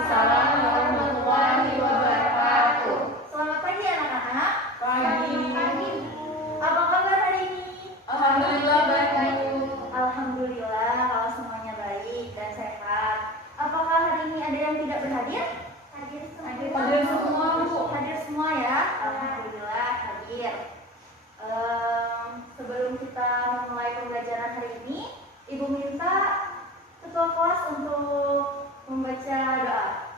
Waalaikumsalam warahmatullahi wabarakatuh. Selamat pagi anak-anak. Pagi. Apa kabar hari ini? Alhamdulillah baik, Bu. Alhamdulillah kalau semuanya baik dan sehat. Apakah hari ini ada yang tidak berhadir? Hadir semua, Bu. Hadir semua ya. Alhamdulillah hadir. Sebelum kita memulai pembelajaran hari ini, Ibu minta ketua kelas untuk membaca doa,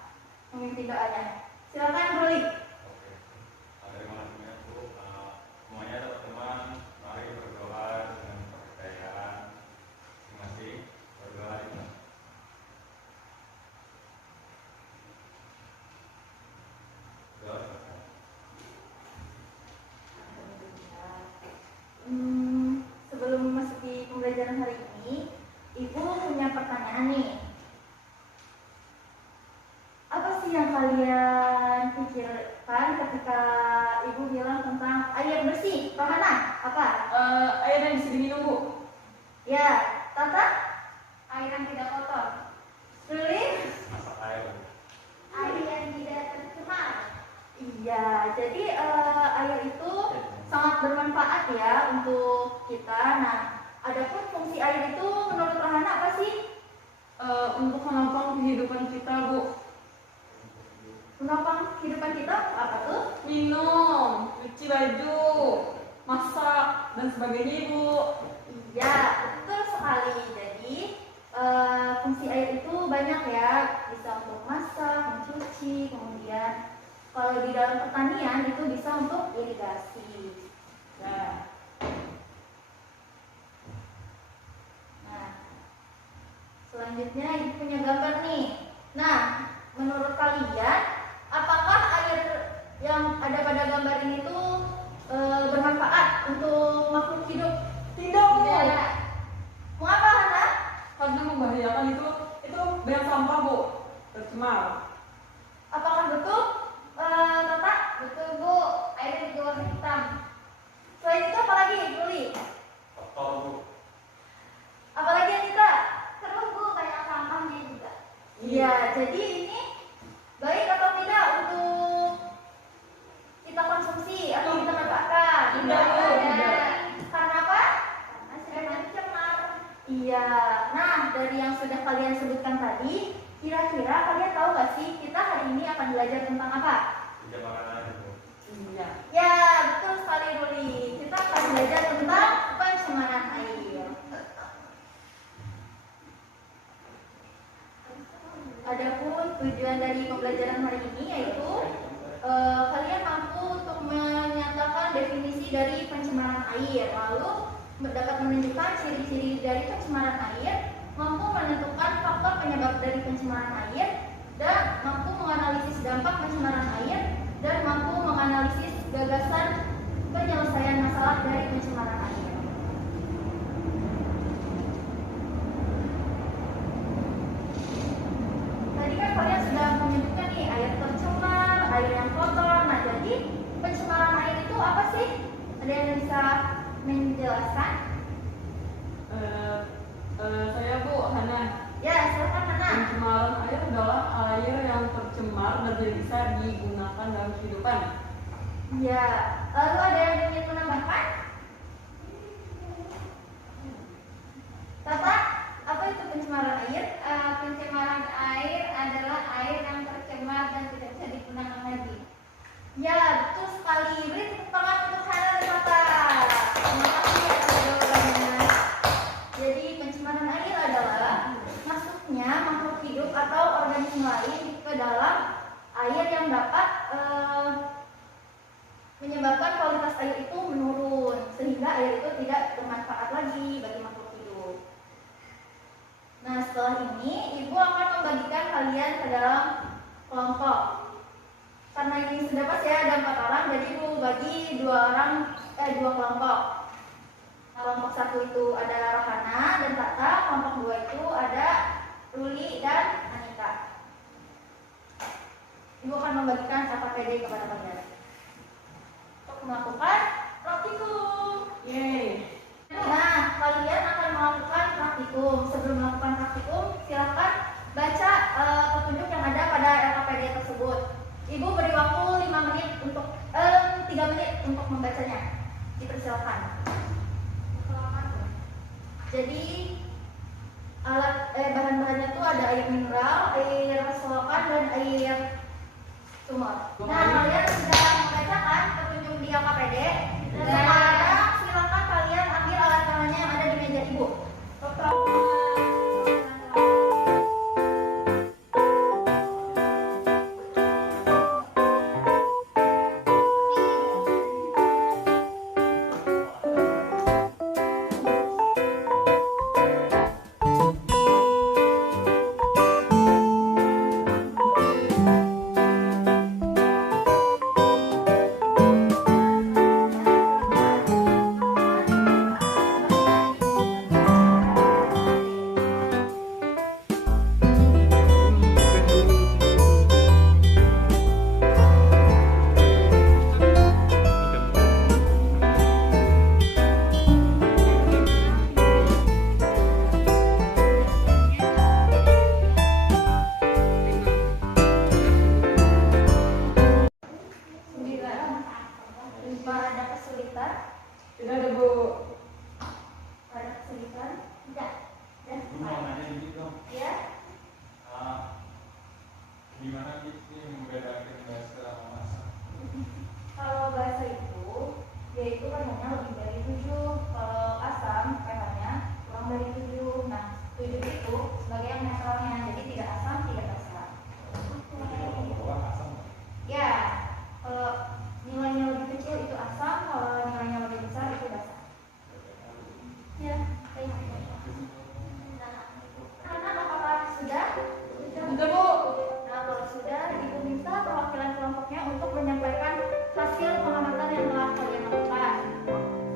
memimpin doanya. Silakan Ruli. Terima kasih Bu. Semuanya teman-teman, mari berdoa dengan kepercayaan masing-masing. Berdoa ini. Sebelum memasuki pembelajaran hari ini, Ibu punya pertanyaan nih. Apa sih yang kalian pikirkan ketika Ibu bilang tentang air bersih? Rohana, apa? Air yang bisa diminum, Bu. Ya, Tata? Air yang tidak kotor, Ruli? Masak air. air yang tidak tercemar. Iya, jadi air itu sangat bermanfaat ya untuk kita. Nah, adapun fungsi air itu menurut Rohana apa sih? Untuk menopang kehidupan kita, Bu. Menopang kehidupan kita apa tuh? Minum, cuci baju, masak, dan sebagainya, Bu. Iya, betul sekali. Jadi fungsi air itu banyak ya, bisa untuk masak, mencuci, kemudian kalau di dalam pertanian itu bisa untuk irigasi. Nah, selanjutnya Ibu punya gambar nih. Nah, menurut kalian, apakah air yang ada pada gambar ini tuh bermanfaat untuk makhluk hidup? Tidak, Bu. Tidak. Mengapa, Hana? Karena membahayakan itu banyak sampah, Bu. Tercemar. Apakah betul, Tata? Betul Bu, airnya juga warna hitam. Selain itu apa lagi, Ruli? Kotor Bu. Apalagi Anita? Seru Bu, banyak sampahnya juga. Iya, jadi ini baik atau tidak untuk kita konsumsi atau kita manfaatkan? Tidak, Bu. Tidak. Karena apa? Karena sudah tercemar. Iya. Nah, dari yang sudah kalian sebutkan tadi, kira-kira kalian tahu gak sih kita hari ini akan belajar tentang apa? Pencemaran air Bu. Iya. Ya, betul sekali Ruli. Kita akan belajar tentang pencemaran air. Adapun tujuan dari pembelajaran hari ini yaitu kalian mampu untuk menyatakan definisi dari pencemaran air, lalu dapat menunjukkan ciri-ciri dari pencemaran air, mampu menentukan faktor penyebab dari pencemaran air, dan mampu menganalisis dampak pencemaran air, dan mampu menganalisis gagasan penyelesaian masalah dari pencemaran air. Tadi kan kalian sudah menyebutkan nih air tercemar, air yang kotor. Nah, jadi pencemaran air itu apa sih? Ada yang bisa menjelaskan? Saya, Bu, Hana. Ya, silakan Hana. Pencemaran air adalah air yang tercemar dan tidak bisa digunakan dalam kehidupan. Ya, lalu ada yang ingin menambahkan? Tata, apa itu pencemaran air? Pencemaran air adalah air yang tercemar dan tidak bisa digunakan lagi. Ya, betul sekali. Beri tepuk tangan untuk Hana dan Tata. Terima kasih atas jawabannya. Jadi pencemaran air adalah masuknya makhluk hidup atau organisme lain ke dalam air yang dapat menyebabkan kualitas air itu menurun, sehingga air itu tidak bermanfaat lagi bagi makhluk hidup. Nah, setelah ini Ibu akan membagikan kalian ke dalam kelompok. Karena ini sudah pas ya, ada 4 orang, jadi Ibu bagi dua kelompok. Kelompok 1 itu ada Rohana dan Tata, kelompok 2 itu ada Ruli dan Anita. Ibu akan membagikan APD kepada kalian untuk melakukan praktikum. Yeay. Nah, kalian akan melakukan praktikum. Sebelum melakukan praktikum, silakan baca petunjuk yang ada pada 3 menit untuk membacanya. Dipersilakan. Jadi bahan-bahannya tuh ada air mineral, air selokan, dan air sumur. Nah, kalian sudah membacakan petunjuk di KPD. Dan sekarang silakan kalian ambil alat-alatnya yang ada di meja ibu. Ada kesulitan? Tidak ada Bu. Ada kesulitan? Tidak. Dan Gue mau nanya dikit dong. ya, Gimana sih membedakan bahasa sama masak? kalau bahasa itu dia itu kan hanya lebih dari 7. Kalau asam pH-nya kurang dari 7. Nah, 7 itu sebagai yang netralnya, jadi tidak asam, tidak basa. Asam. Ya, kalau nilainya lebih kecil itu asam, kalau nilainya lebih besar itu basa. Ya, baik. Anak apakah sudah? Sudah Bu. Nah, kalau sudah, Ibu minta perwakilan kelompoknya untuk menyampaikan hasil pengamatan yang telah kalian lakukan.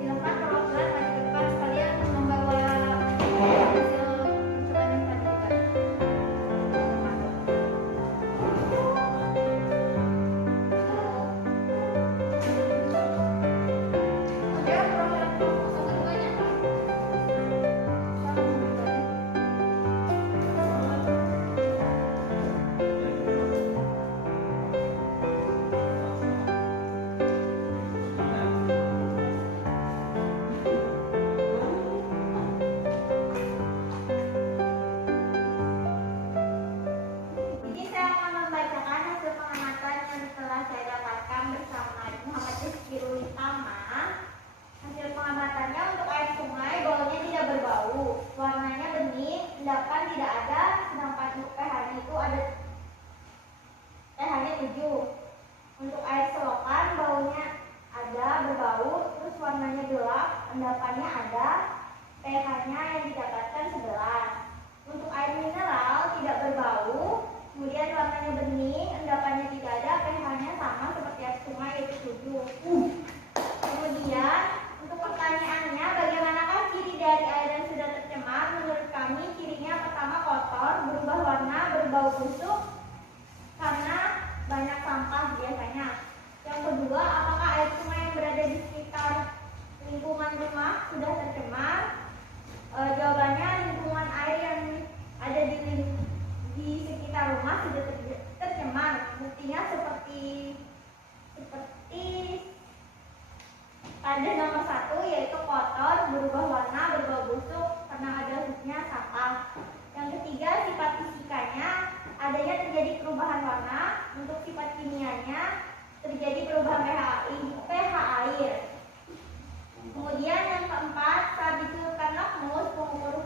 Silakan perwakilan maju ke depan sekalian membawa hasil percobaan yang tadi dilakukan. Ya, perwakilan kelompok satu banyak. Jadi saya akan membacakan hasil pengamatan yang telah saya dapatkan bersama Muhammad Rizkirul Utama. Hasil pengamatannya untuk air sungai, baunya tidak berbau, warnanya bening, endapan tidak ada, sedangkan untuk pH-nya itu ada pH-nya 7. Untuk air selokan, baunya ada, berbau, terus warnanya gelap, endapannya ada, pH-nya yang didapatkan 11. Untuk air mineral tidak berbau, kemudian warnanya bening, endapannya tidak ada, pH-nya sama seperti air sungai yaitu 7. Kemudian untuk pertanyaannya, bagaimanakah ciri dari air yang sudah tercemar? Menurut kami cirinya pertama kotor, berubah warna, berbau busuk karena banyak sampah biasanya. Yang kedua, apakah air sungai yang berada di sekitar lingkungan rumah sudah tercemar? Jawabannya lingkungan air yang ada di sekitar rumah sudah tercemar. Buktinya seperti pada nomor 1 yaitu kotor, berubah warna, berbau busuk karena ada husnya sampah. Yang ketiga, sifat fisikanya adanya terjadi perubahan warna. Untuk sifat kimianya terjadi perubahan pH air. Kemudian yang keempat, saat dicelupkan lakmus pengukur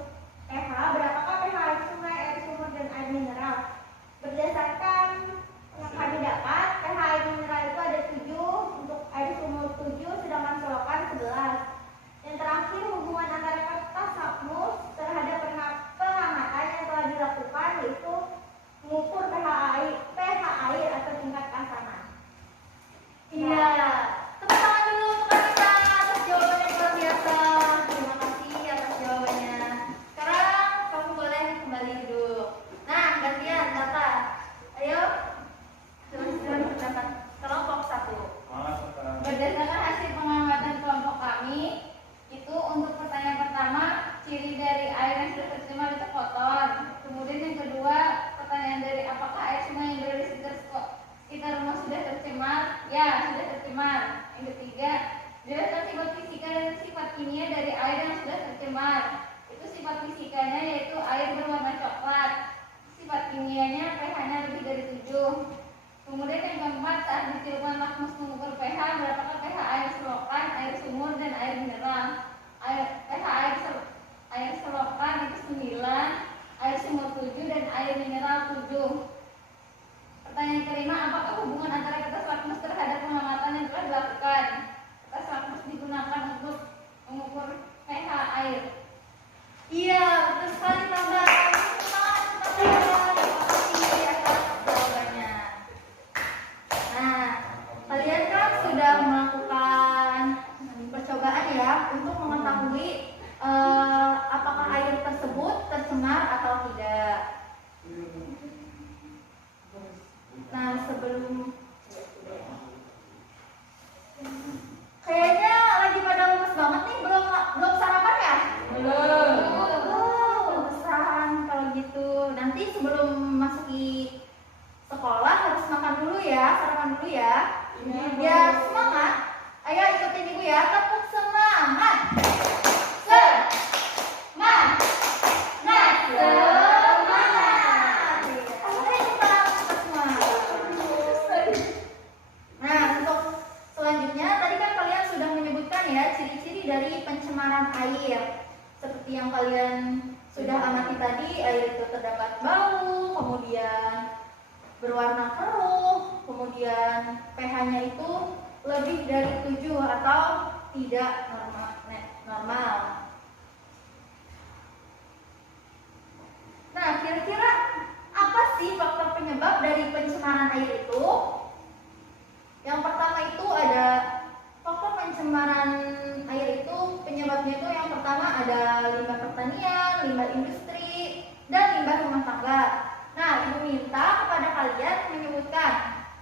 pH, berapakah pH air sungai, air sumur, dan air mineral? Berdasarkan yang kami dapat, pH air mineral itu ada 7, untuk air sumur 7, sedangkan selokan 11. Dan terakhir, hubungan antara kertas lakmus terhadap pengamatan yang telah dilakukan yaitu mengukur pH air atau tingkat keasaman. Iya, tepuk tangan dulu untuk Anissa atas jawaban yang luar biasa. Pertanyaan kelima, apakah hubungan antara kertas lakmus terhadap pengamatan yang telah dilakukan? Kertas lakmus digunakan untuk mengukur pH air. Iya, betul sekali Tanda. Semangat, makasih atas jawabannya. Nah, kalian kan sudah melakukan percobaan ya untuk mengetahui apakah air tersebut tercemar atau tidak. Nah, sebelum kayaknya lagi pada lemes banget nih, belum sarapan ya? Belum. Pantesan kalau gitu. Nanti sebelum masuki sekolah harus makan dulu ya, sarapan dulu ya. Biar semangat. Ayo ikutin ibu ya, tepuk semangat. Semangat. Oke, kita semua. Nah, untuk selanjutnya tadi kan kalian sudah menyebutkan ya ciri-ciri dari pencemaran air. Seperti yang kalian sudah amati tadi, air itu terdapat bau, kemudian berwarna keruh, kemudian pH-nya itu lebih dari 7 atau tidak normal. Nah, kira-kira apa sih faktor penyebab dari pencemaran air itu? Yang pertama itu ada faktor pencemaran air itu, penyebabnya itu yang pertama ada limbah pertanian, limbah industri, dan limbah rumah tangga. Nah, ibu minta kepada kalian menyebutkan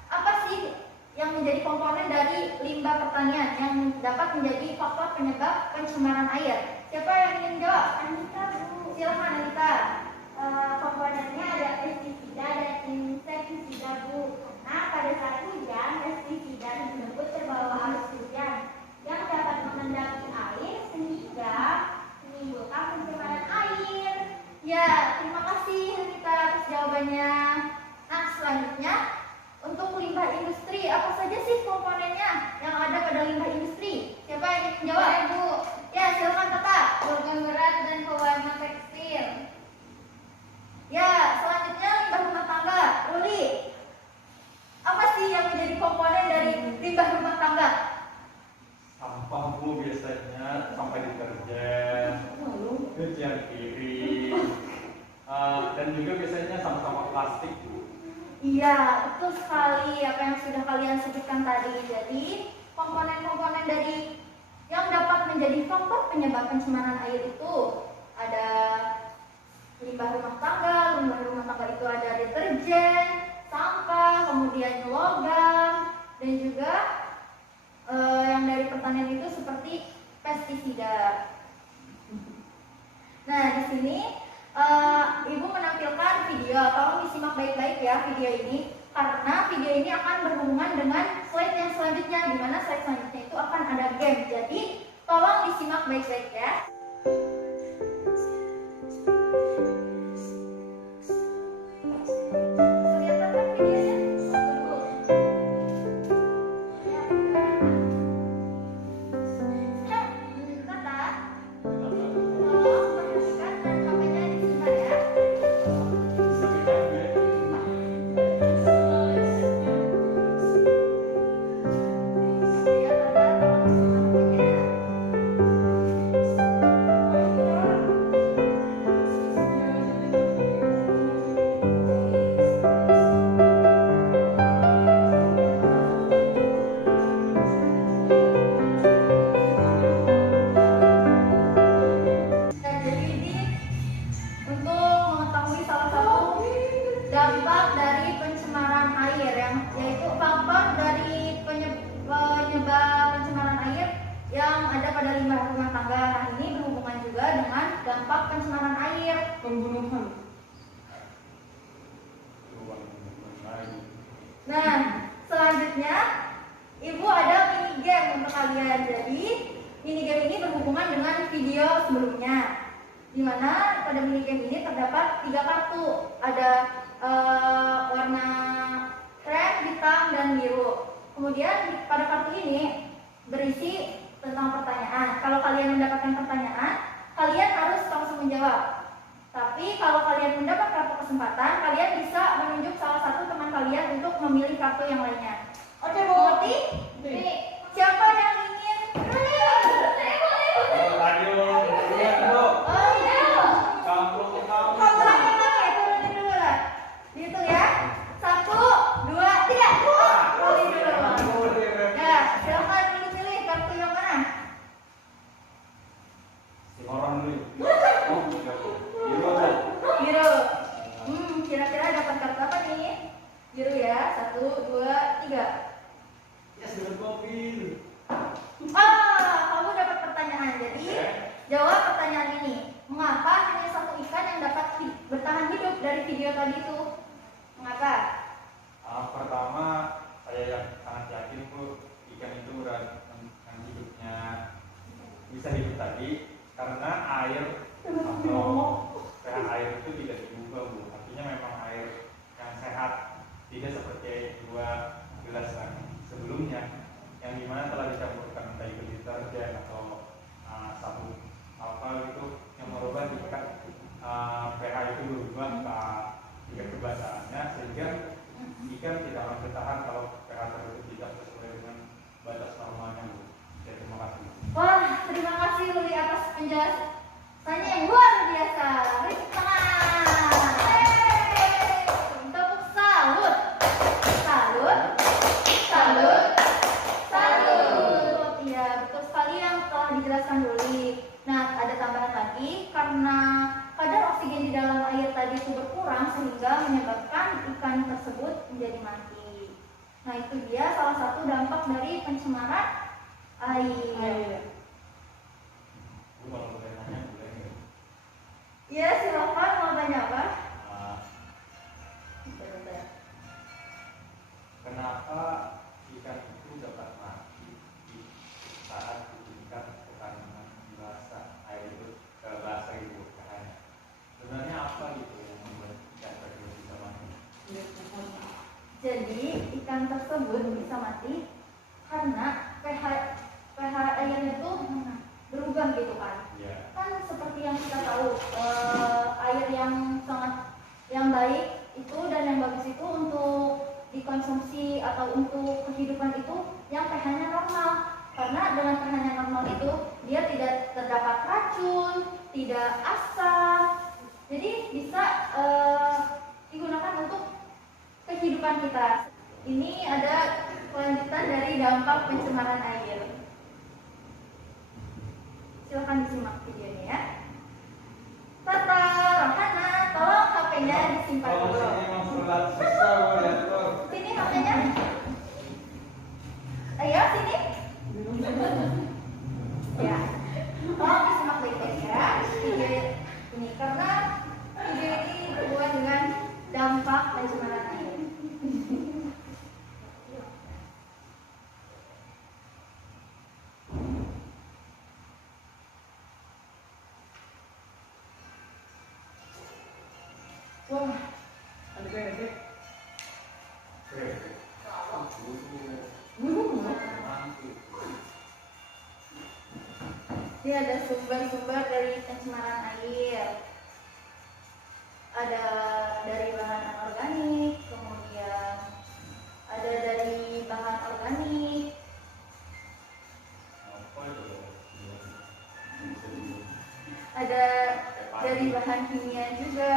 apa sih yang menjadi komponen dari limbah pertanian yang dapat menjadi faktor penyebab pencemaran air. Siapa yang ingin jawab? Anita, Bu. Silakan Anita. Komponennya ada pestisida dan insektisida, Bu. Karena pada saat hujan, pestisida tersebut terbawa arus hujan yang dapat mengendaki air sehingga menimbulkan pencemaran air. Ya, terima kasih Anita atas jawabannya. Nah, selanjutnya untuk limbah industri, apa saja sih komponennya yang ada pada limbah industri? Siapa yang ingin menjawab? Boleh, Bu. Ya, silakan Tata. Logam berat dan pewarna tekstil. Ya, selanjutnya limbah rumah tangga. Ruli, apa sih yang menjadi komponen dari limbah rumah tangga? Sampah Bu, biasanya sampah deterjen, cucian piring, dan juga biasanya sampah-sampah plastik Bu. Iya, betul sekali apa yang sudah kalian sebutkan tadi. Jadi, komponen-komponen dari yang dapat menjadi faktor penyebab pencemaran air itu ada limbah rumah tangga. Limbah rumah tangga itu ada deterjen, sampah, kemudian logam, dan juga yang dari pertanian itu seperti pestisida. Nah, di sini Ibu menampilkan video, tolong disimak baik-baik ya video ini, karena video ini akan berhubungan dengan slide yang selanjutnya, di mana slide selanjutnya itu akan ada game. Jadi tolong disimak baik-baik ya. Kelihatan kan videonya? Tata, tolong perhatikan dan HP-nya disimpan ya. Ya, Tata, tolong disimpan HP-nya. Dan jadi ini untuk mengetahui salah satu dampak dari pencemaran air, yang yaitu faktor dari penyebab pencemaran air yang ada pada limbah rumah tangga. Nah, ini berhubungan juga dengan dampak pencemaran air. Pembunuhan. Nah, selanjutnya Ibu ada mini game untuk kalian. Jadi mini game ini berhubungan dengan video sebelumnya, di mana pada mini game ini terdapat 3 kartu. Ada warna krem, hitam, dan biru. Kemudian pada kartu ini berisi tentang pertanyaan. Kalau kalian mendapatkan pertanyaan, kalian harus langsung menjawab. Tapi kalau kalian mendapat kartu kesempatan, kalian bisa menunjuk salah satu teman kalian untuk memilih kartu yang lainnya. Oke, Bu. Mengerti? Nih, siapa yang ingin? Ayo, lihat dulu. Oh iya. Kampung kamu. Kamu lagi pakai turunin dulu lah. Dihitung ya. 1, 2, 3. Turunin dulu. Ya, silakan pilih kartu yang mana? Si orang dulu. Oh, biru. Biru. Kira-kira dapat kartu apa nih? Biru ya. 1, 2, 3. Ya sudah mobil. Kamu dapat pertanyaan. Jadi, jawab pertanyaan ini. Mengapa hanya satu ikan yang dapat bertahan hidup dari video tadi itu? Mengapa? Pertama, saya yang sangat yakin Bu, ikan itu yang hidupnya bisa hidup tadi karena air atau pH air itu tidak diubah Bu. Artinya memang air yang sehat, tidak seperti 2 gelas yang sebelumnya yang dimana telah dicampurkan entah itu deterjen atau sabun apa gitu yang merubah tingkat pH itu berubah ke tingkat kebasahannya sehingga ikan tidak akan bertahan kalau pH tersebut tidak sesuai dengan batas normalnya Bu. Ya, terima kasih. Wah, terima kasih Luli atas penjelasannya yang luar biasa. Beri tepuk tangan. Tepuk salut. Salut. Salut. Salut. Iya, betul sekali yang telah dijelaskan Luli. Nah, ada tambahan lagi karena kadar oksigen di dalam air tadi itu berkurang sehingga menyebabkan ikan tersebut menjadi mati. Nah, itu dia salah satu dampak dari pencemaran air. Bu, kalau boleh nanya boleh nggak? Ya, silakan mau tanya apa? Ah, kenapa ikan itu dapat mati saat tingkat tekanan bahasa air itu bahasa ibu katanya? Sebenarnya apa gitu yang membuat ikan tersebut bisa mati? Jadi, ikan tersebut bisa mati karena pH airnya itu berubah gitu kan. Iya. Kan seperti yang kita tahu, air yang baik itu dan yang bagus itu untuk dikonsumsi atau untuk kehidupan itu yang pH-nya normal. Karena dengan pH-nya normal itu dia tidak terdapat racun, tidak asam. Jadi bisa digunakan untuk kehidupan kita. Ini ada kelanjutan dari dampak pencemaran air. Silakan disimak videonya ya. Tata Rohana, tolong HP-nya disimpan Kalau dulu. sini emang surat susah Bu, lihat tuh. Sini HP-nya. Ayo sini. Ya. Tolong disimak baik-baik ya video ini karena video ini berhubungan dengan dampak pencemaran air. Wah, Ada bebek. ini ada sumber-sumber dari pencemaran air. Ada dari bahan anorganik, kemudian ada dari bahan organik, Apa itu? ada dari bahan kimia juga,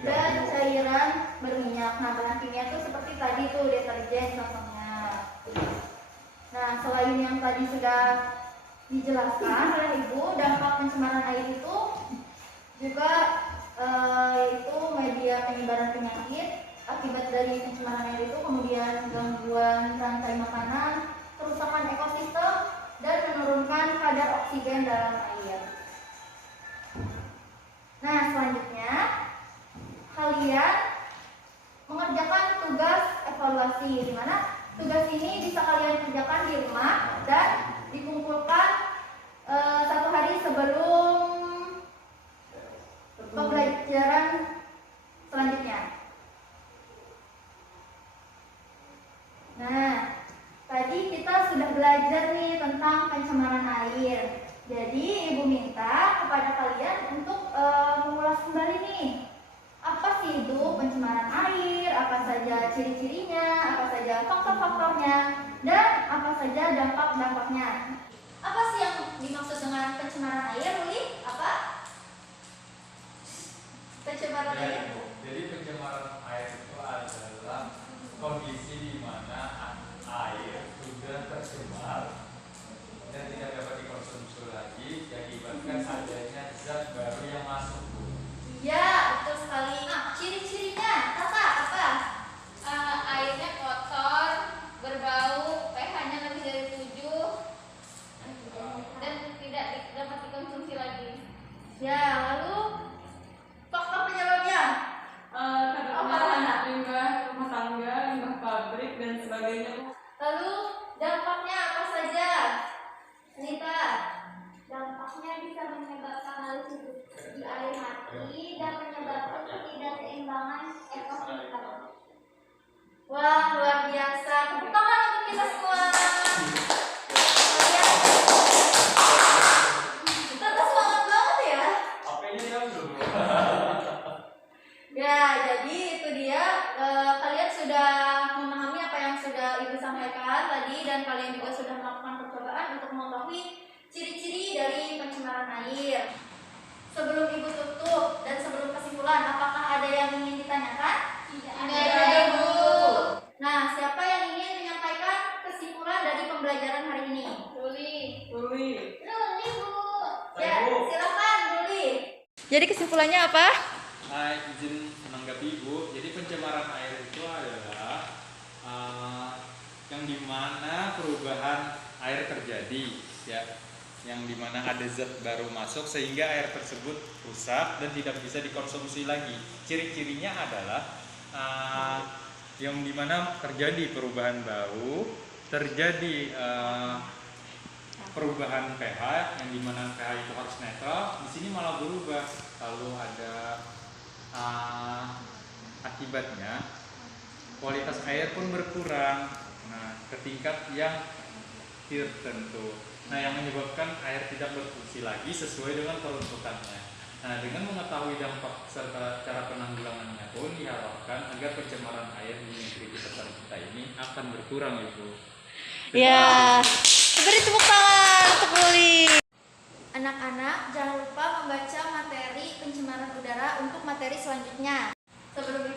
dan cairan berminyak. Nah, bahan kimia itu seperti tadi tuh deterjen contohnya. Nah, selain yang tadi sudah dijelaskan oleh Ibu, dampak pencemaran air itu juga yaitu media penyebaran penyakit akibat dari pencemaran air itu, kemudian gangguan rantai makanan, kerusakan ekosistem, dan menurunkan kadar oksigen dalam air. Nah, selanjutnya kalian mengerjakan tugas evaluasi, di mana tugas ini bisa kalian kerjakan di rumah dan dikumpulkan 1 hari sebelum pembelajaran selanjutnya. Nah, tadi kita sudah belajar nih tentang pencemaran air. Jadi Ibu minta kepada kalian untuk mengulas kembali nih, apa sih itu pencemaran air, apa saja ciri-cirinya, apa saja faktor-faktornya, dan apa saja dampak-dampaknya. Apa sih yang dimaksud dengan pencemaran air, Luli? Apa? Pencemaran Ya, air? Ibu. Jadi pencemaran air itu adalah kondisi di mana air sudah tercemar dan tidak dapat dikonsumsi lagi diakibatkan adanya zat baru yang masuk, Bu. Iya, betul sekali. Nah, ciri-cirinya, Tata, apa? Airnya kotor, berbau, pH-nya lebih dari 7, dan tidak dapat dikonsumsi lagi. Ya, lalu faktor penyebabnya? Karena limbah rumah tangga, limbah pabrik dan sebagainya. Lalu dampaknya apa saja? Nita. Dampaknya bisa menyebabkan hal hidup di air mati dan menyebabkan ketidakseimbangan ekosistem. Wah, luar biasa. Tepuk tangan untuk kita semua. Tata semangat banget ya. HP-nya jauh dulu. Ya, jadi itu dia. Kalian sudah memahami apa yang sudah Ibu sampaikan tadi, dan kalian juga sudah melakukan percobaan untuk mengetahui ciri-ciri dari pencemaran air. Sebelum Ibu tutup dan sebelum kesimpulan, apakah ada yang ingin ditanyakan? Tidak Ada, Ibu. Nah, siapa yang ingin menyampaikan kesimpulan dari pembelajaran hari ini? Luli. Luli. Luli, Bu. Saya, Ya, Bu. silakan Luli. Jadi kesimpulannya apa? Izin menanggapi Ibu. Jadi pencemaran air itu adalah yang dimana perubahan air terjadi, ya, yang dimana ada zat baru masuk sehingga air tersebut rusak dan tidak bisa dikonsumsi lagi. Ciri-cirinya adalah yang dimana terjadi perubahan bau, terjadi perubahan pH, yang dimana pH itu harus netral, di sini malah berubah. Lalu ada akibatnya kualitas air pun berkurang, nah, ke tingkat yang tertentu. Nah, yang menyebabkan air tidak berfungsi lagi sesuai dengan peruntukannya. Nah, dengan mengetahui dampak serta cara penanggulangannya pun diharapkan agar pencemaran air di negeri kita ini akan berkurang, Ibu. Ya, beri tepuk tangan untuk Luli. Anak-anak, jangan lupa membaca materi pencemaran udara untuk materi selanjutnya. Sebelum